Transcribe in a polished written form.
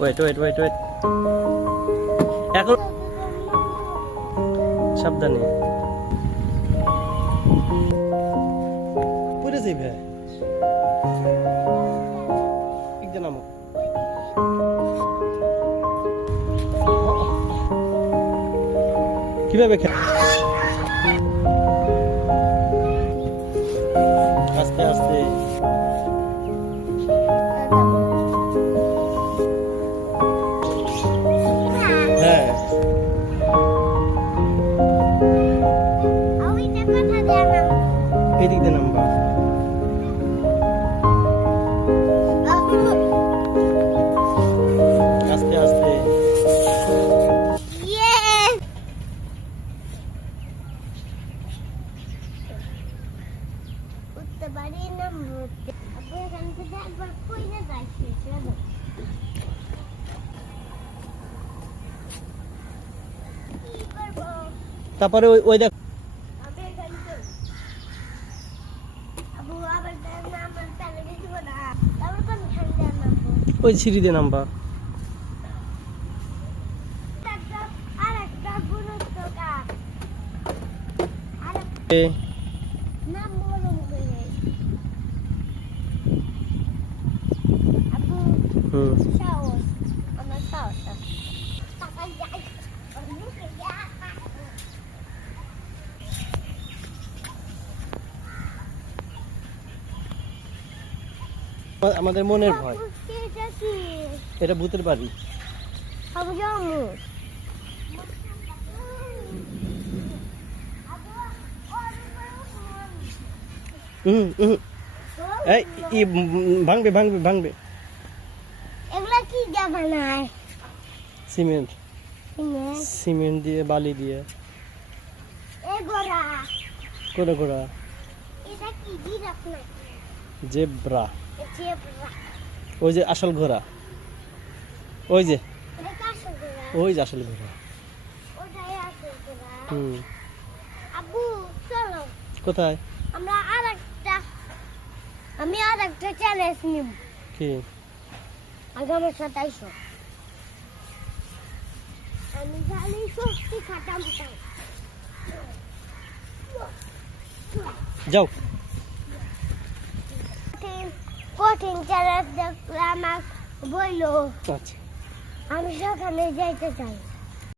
Wait wait wait wait, এখন সাবধানে পড়ে যাইবে। একদম নামো। কিভাবে আস্তে আস্তে হ্যাঁ এদিক দিয়ে নামবা। আস্তে আস্তে তারপরে ওই দেখ ওই সিঁড়ি দিয়ে নামবা। আমাদের মনের ভয়, এটা ভূতের বাড়ি। এই ভাঙবে ভাঙবে ভাঙবে। এগুলা কি বানায়? সিমেন্ট, সিমেন্ট দিয়ে বালি দিয়ে। কোন ঘোড়া? এটা কি জিরাফ না? জেব্রা। জেব্রা। ওই যে আসল ঘোড়া, ওই যে এটা আসল ঘোড়া। ওই যে আসল ঘোড়া। ওটাই আসল ঘোড়া। আব্বু চলো। কোথায়? আমি আরেকটা চ্যালেঞ্জ নিব। কি? আগে আমার সাথে আইসো। আমি খালি শক্তি খাটাম। যাও। কঠিন চ্যালেঞ্জ দেখলে আমাকে বললো। আচ্ছা আমি সেখানে যাইতে চাই।